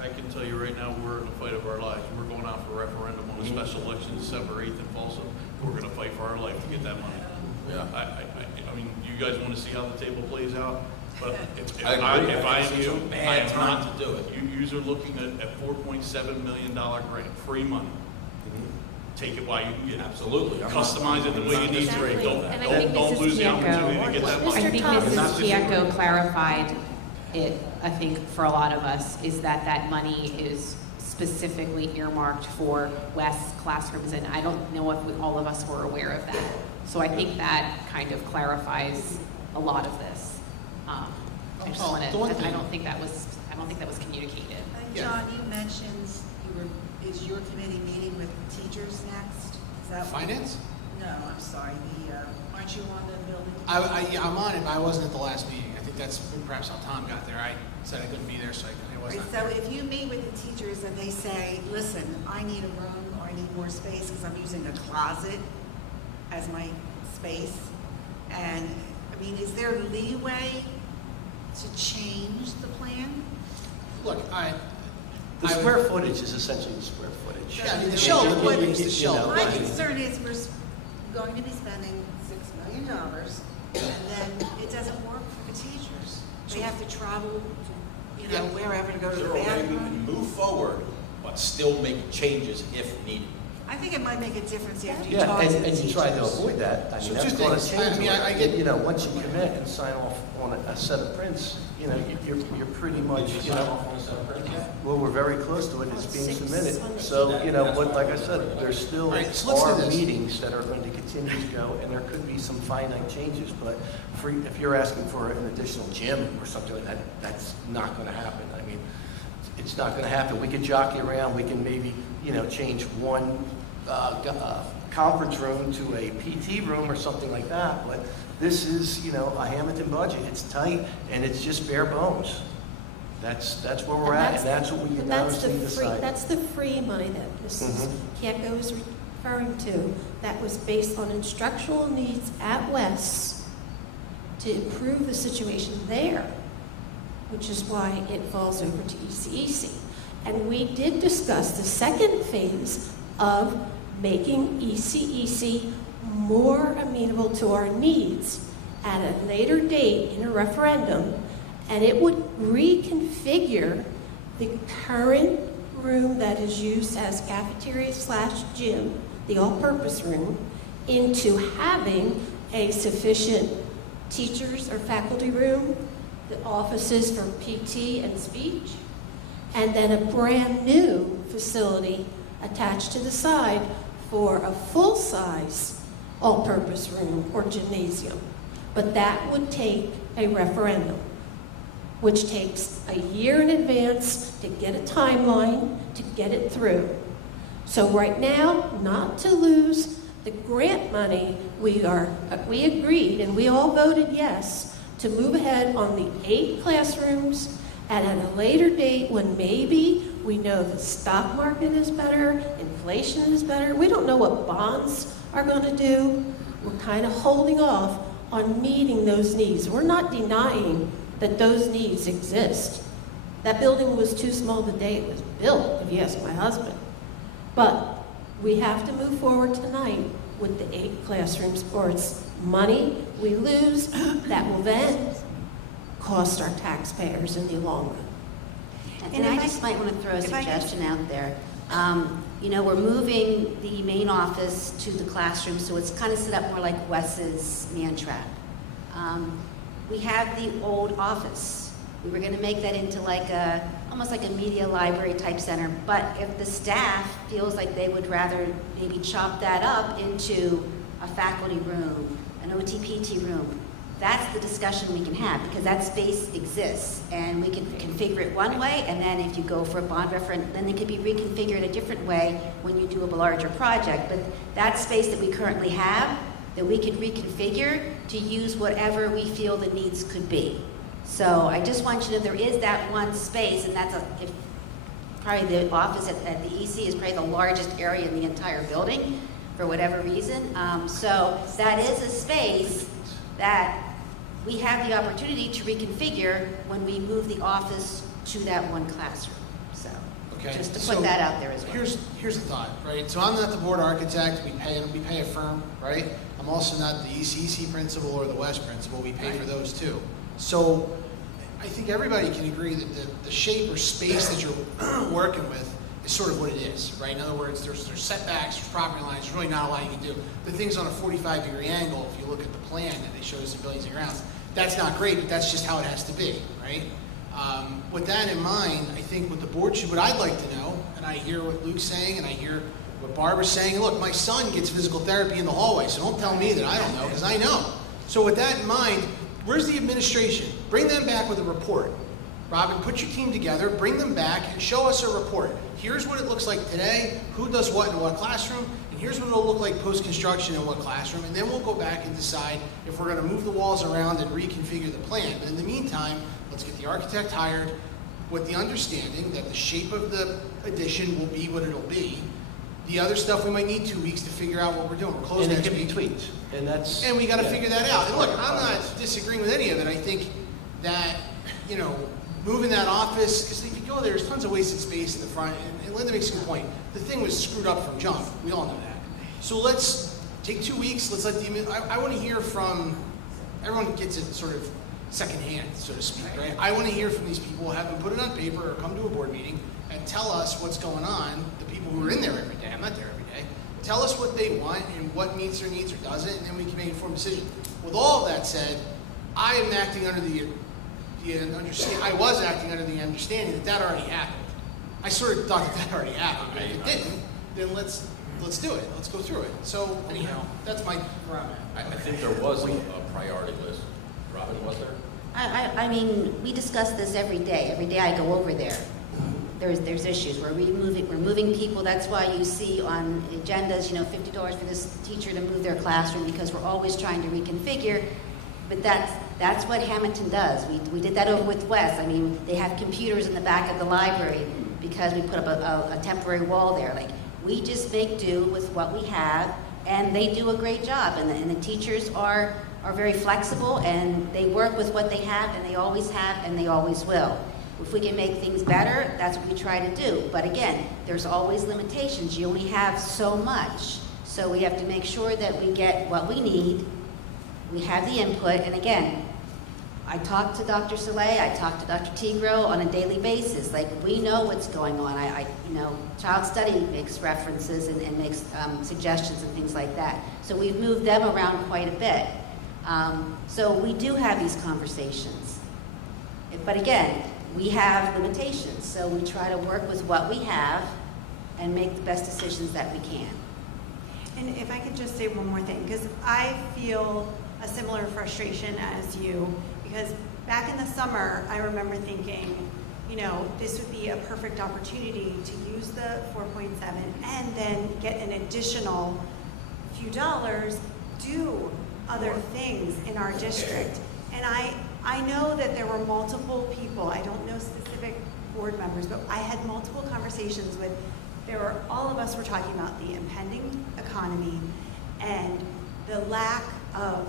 I can tell you right now, we're in the fight of our lives. We're going out for a referendum on a special election December 8th in Folsom. We're going to fight for our life to get that money. Yeah. I mean, you guys want to see how the table plays out? But if I agree. I This am is a you, bad I am time not. to do it. You are looking at $4.7 million grant, free money. Take it while you can get it. Absolutely. I'm Customize it the way you need to. Exactly. Don't, And I think don't Mrs. lose the Bianco- opportunity to get that money. I think Thomas. Mrs. Bianco clarified it, I think, for a lot of us, is that money is specifically earmarked for West classrooms, and I don't know if all of us were aware of that. So I think that kind of clarifies a lot of this. I just Oh, want the one to, thing- I don't think that was communicated. John, you mentioned is your committee meeting with teachers next? Is that? Finance? No, I'm sorry, aren't you on the building? Yeah, I'm on it, but I wasn't at the last meeting. I think that's perhaps how Tom got there. I said I couldn't be there, so I Right, wasn't. so if you meet with the teachers and they say, listen, I need a room or I need more space because I'm using a closet as my space, and, I mean, is there leeway to change the plan? Look, The square footage is essentially the square footage. Yeah, I mean, the shelter What- is the shelter. My concern is we're going to be spending $6 million, and then it doesn't work for the teachers. They have to travel, you know, wherever to go to Is the there a way we bathroom. can move forward, but still make changes if needed? I think it might make a difference after you Yeah, talk to the and teachers. you try to avoid that. I So mean, that's two going to things. change. I mean, I get- You know, once you commit and sign off on a set of prints, you know, you're pretty much, Did you you sign know, off on a set of prints yet? well, we're very close to it. It's being 6 submitted. Sundays. So, you know, but like I said, there's still All right, so let's do are this. meetings that are going to continue to go, and there could be some finite changes, but if you're asking for an additional gym or something like that, that's not going to happen. I mean, it's not going to happen. We could jockey around. We can maybe, you know, change one conference room to a PT room or something like that, but this is, you know, a Hammonton budget. It's tight, and it's just bare bones. That's where we're at, and that's what we And that's the unanimously free, decided. that's the free money that Mrs. Kieko is referring to, that was based on instructional needs at West to improve the situation there, which is why it falls over to ECEC. And we did discuss the second phase of making ECEC more amenable to our needs at a later date in a referendum, and it would reconfigure the current room that is used as cafeteria/gym, the all-purpose room, into having a sufficient teachers or faculty room, the offices for PT and speech, and then a brand new facility attached to the side for a full-size all-purpose room or gymnasium. But that would take a referendum, which takes a year in advance to get a timeline to get it through. So right now, not to lose the grant money, we agreed and we all voted yes to move ahead on the 8 classrooms, and at a later date when maybe we know the stock market is better, inflation is better, we don't know what bonds are going to do, we're kind of holding off on meeting those needs. We're not denying that those needs exist. That building was too small the day it was built, if you ask my husband. But we have to move forward tonight with the 8 classrooms, or it's money we lose that will then cost our taxpayers in the long run. And I just might want to throw a suggestion out there. You know, we're moving the main office to the classroom, so it's kind of set up more like Wes's man trap. We have the old office. We were going to make that into like almost like a media library type center, but if the staff feels like they would rather maybe chop that up into a faculty room, an OT/PT room, that's the discussion we can have, because that space exists, and we can configure it one way, and then if you go for a bond referendum, then it could be reconfigured a different way when you do a larger project. But that space that we currently have, that we could reconfigure to use whatever we feel the needs could be. So I just want you to know there is that one space, and that's probably the office at the EC is probably the largest area in the entire building for whatever reason. So that is a space that we have the opportunity to reconfigure when we move the office to that one classroom. So just to put that out there as well. Here's the thought, right? So I'm not the board architect. We pay a firm, right? I'm also not the ECC principal or the West principal. We pay for those too. So I think everybody can agree that the shape or space that you're working with is sort of what it is, right? In other words, there's setbacks, there's property lines, there's really not a lot you can do. The thing's on a 45-degree angle. If you look at the plan that they show us in Buildings and Grounds, that's not great, but that's just how it has to be, right? With that in mind, I think what the board should, what I'd like to know, and I hear what Luke's saying, and I hear what Barbara's saying, look, my son gets physical therapy in the hallway, so don't tell me that I don't know, because I know. So with that in mind, where's the administration? Bring them back with a report. Robin, put your team together, bring them back, and show us a report. Here's what it looks like today, who does what in what classroom, and here's what it'll look like post-construction in what classroom, and then we'll go back and decide if we're going to move the walls around and reconfigure the plan. But in the meantime, let's get the architect hired with the understanding that the shape of the addition will be what it'll be. The other stuff, we might need 2 weeks to figure out what we're doing. We're closing next week. And it can be tweaked, and we got to figure that out. And look, I'm not disagreeing with any of it. I think that, you know, moving that office, because if you go there, there's tons of wasted space in the front, and Linda makes a good point. The thing was screwed up from jump. We all know that. So let's take 2 weeks. Let's let I want to hear from, everyone gets it sort of secondhand, so to speak, right? I want to hear from these people, have them put it on paper or come to a board meeting and tell us what's going on, the people who are in there every day. I'm not there every day. Tell us what they want and what meets their needs or doesn't, and then we can make an informed decision. With all of that said, I am acting under I was acting under the understanding that already happened. I sort of thought that already happened, but if it didn't, then let's do it. Let's go through it. So anyhow, that's where I'm at. I think there was a priority list. Robin, was there? I mean, we discuss this every day. Every day I go over there. There's issues. We're moving people. That's why you see on agendas, you know, $50 for this teacher to move their classroom, because we're always trying to reconfigure. But that's what Hammonton does. We did that over with West. I mean, they have computers in the back of the library because we put up a temporary wall there. Like, we just make do with what we have, and they do a great job. And the teachers are very flexible, and they work with what they have, and they always have, and they always will. If we can make things better, that's what we try to do. But again, there's always limitations. You only have so much. So we have to make sure that we get what we need. We have the input, and again, I talk to Dr. Soleil, I talk to Dr. Tigro on a daily basis. Like, we know what's going on. Child study makes references and makes suggestions and things like that. So we've moved them around quite a bit. So we do have these conversations. But again, we have limitations. So we try to work with what we have and make the best decisions that we can. And if I could just say one more thing, because I feel a similar frustration as you, because back in the summer, I remember thinking, this would be a perfect opportunity to use the 4.7 and then get an additional few dollars, do other things in our district. And I know that there were multiple people, I don't know specific board members, but I had multiple conversations with, all of us were talking about the impending economy and the lack of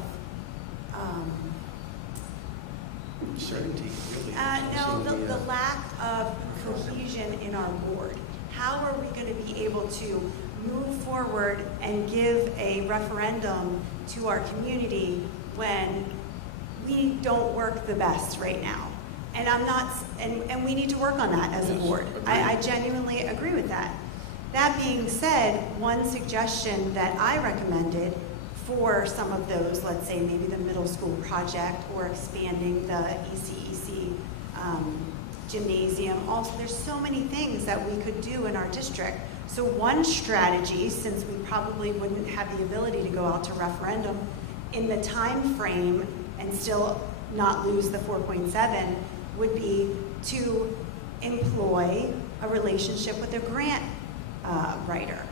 Certainty, really. the lack of cohesion in our board. How are we going to be able to move forward and give a referendum to our community when we don't work the best right now? And and we need to work on that as a board. I genuinely agree with that. That being said, one suggestion that I recommended for some of those, let's say maybe the middle school project or expanding the ECEC gymnasium, also there's so many things that we could do in our district. So one strategy, since we probably wouldn't have the ability to go out to referendum in the time frame and still not lose the 4.7, would be to employ a relationship with a grant writer.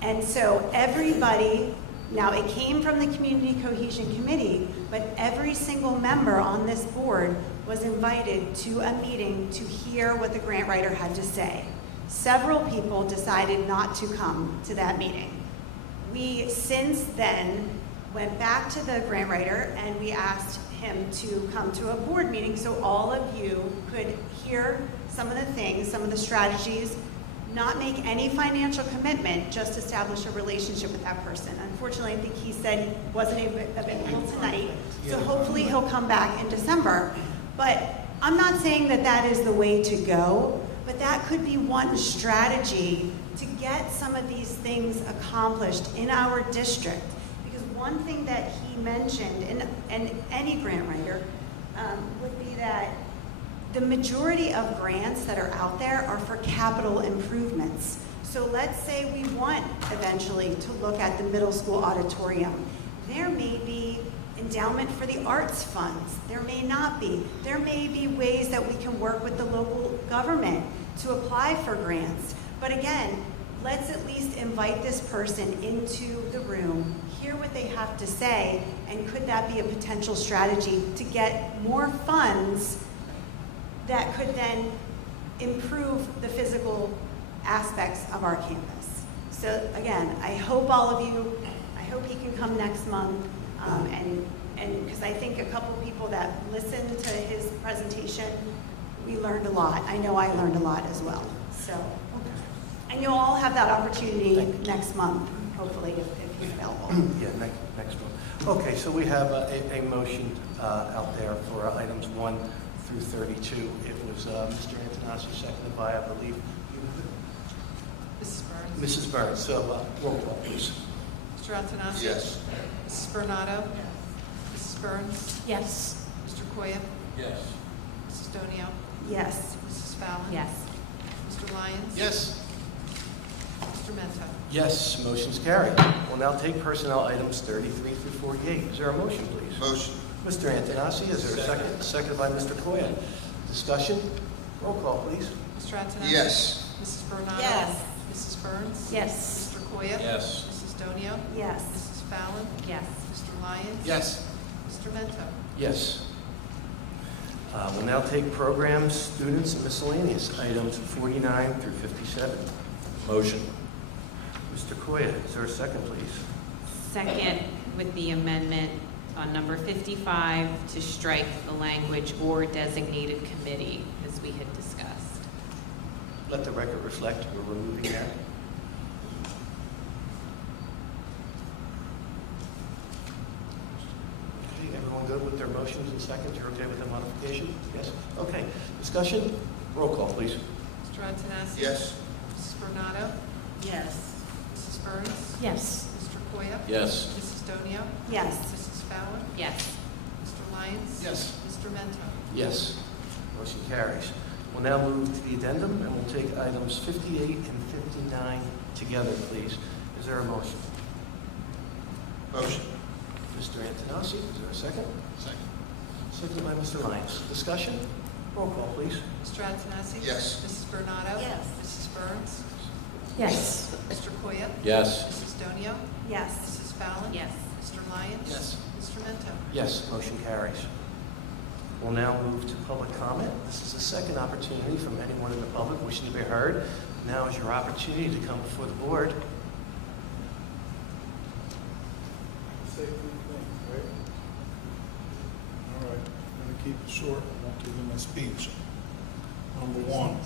And so everybody, now it came from the Community Cohesion Committee, but every single member on this board was invited to a meeting to hear what the grant writer had to say. Several people decided not to come to that meeting. We since then went back to the grant writer and we asked him to come to a board meeting so all of you could hear some of the things, some of the strategies, not make any financial commitment, just establish a relationship with that person. Unfortunately, I think he said he wasn't available tonight, so hopefully he'll come back in December. But I'm not saying that that is the way to go, but that could be one strategy to get some of these things accomplished in our district. Because one thing that he mentioned, and any grant writer, would be that the majority of grants that are out there are for capital improvements. So let's say we want eventually to look at the middle school auditorium. There may be endowment for the arts funds. There may not be. There may be ways that we can work with the local government to apply for grants. But again, let's at least invite this person into the room, hear what they have to say, and could that be a potential strategy to get more funds that could then improve the physical aspects of our campus. So again, I hope all of you, I hope he can come next month, and because I think a couple people that listened to his presentation, we learned a lot. I know I learned a lot as well. So, and you'll all have that opportunity next month, hopefully, if he's available. Yeah, next one. Okay, so we have a motion out there for items 1 through 32. It was Mr. Antonacci, seconded by, I believe, Mrs. Burns. Mrs. Burns. So roll call, please. Mr. Antonacci? Yes. Mrs. Bernardo? Mrs. Burns? Yes. Mr. Koya? Yes. Mrs. Donio? Yes. Mrs. Fallon? Yes. Mr. Lyons? Yes. Mr. Mento? Yes, motion's carried. We'll now take personnel items 33 through 48. Is there a motion, please? Motion. Mr. Antonacci, is there a second? Seconded by Mr. Koya. Discussion? Roll call, please. Mr. Antonacci? Yes. Mrs. Bernardo? Yes. Mrs. Burns? Yes. Mr. Koya? Yes. Mrs. Donio? Yes. Mrs. Fallon? Yes. Mr. Lyons? Yes. Mr. Mento? Yes. We'll now take programs, students, and miscellaneous items 49 through 57. Motion. Mr. Koya, is there a second, please? Second, with the amendment on number 55 to strike the language "or designated committee," as we had discussed. Let the record reflect we're removing that. Okay, everyone good with their motions and seconds? You're okay with the modification? Yes? Okay. Discussion? Roll call, please. Mr. Antonassi? Yes. Mrs. Bernado? Yes. Mrs. Burns? Yes. Mr. Koya? Yes. Mrs. Donio? Yes. Mrs. Fallon? Yes. Mr. Lyons? Yes. Mr. Mento? Yes. Motion carries. We'll now move to the addendum, and we'll take items 58 and 59 together, please. Is there a motion? Motion. Mr. Antonassi, is there a second? Second. Seconded by Mr. Lyons. Discussion? Roll call, please. Mr. Antonassi? Yes. Mrs. Bernado? Yes. Mrs. Burns? Yes. Mr. Koya? Yes. Mrs. Donio? Yes. Mrs. Fallon? Yes. Mr. Lyons? Yes. Mr. Mento? Yes, motion carries. We'll now move to public comment. This is the second opportunity from anyone in the public wishing to be heard. Now is your opportunity to come before the board. Say 3 things, right? All right, I'm gonna keep it short, I won't give you my speech. Number one,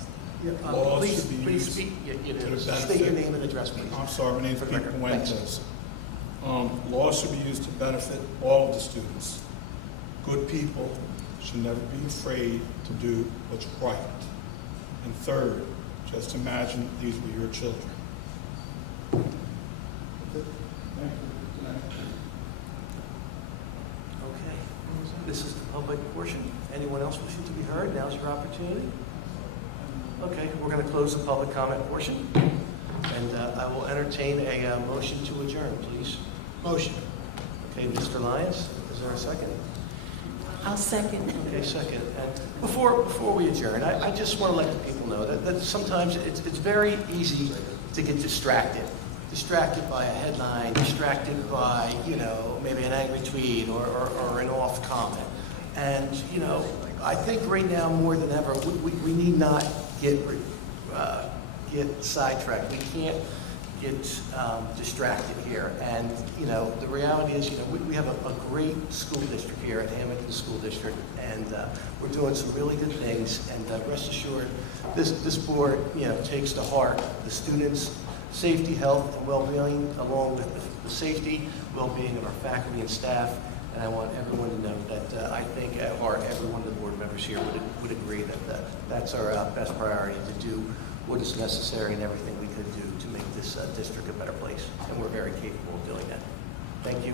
laws Please, should be please used speak, to the state your benefit. name and address, please. I'm sorry, my name's For the Pete record. Puentes. Laws should be used to benefit all of the students. Good people should never be afraid to do what's right. And third, just imagine these were your children. That's it. Thank you. Good night. Okay, this is the public portion. Anyone else wishing to be heard? Now's your opportunity. Okay, we're going to close the public comment portion, and I will entertain a motion to adjourn, please. Motion. Okay, Mr. Lyons, is there a second? I'll second. Okay, second. And before we adjourn, I just want to let the people know that sometimes it's very easy to get distracted by a headline, distracted by, maybe an angry tweet or an off comment. And, I think right now more than ever, we need not get sidetracked. We can't get distracted here. And, the reality is, we have a great school district here at Hammonton School District, and we're doing some really good things. And rest assured, this board, takes to heart the students' safety, health, and well-being, along with the safety, well-being of our faculty and staff. And I want everyone to know that I think at heart, every one of the board members here would agree that that's our best priority, to do what is necessary and everything we could do to make this district a better place. And we're very capable of doing that. Thank you.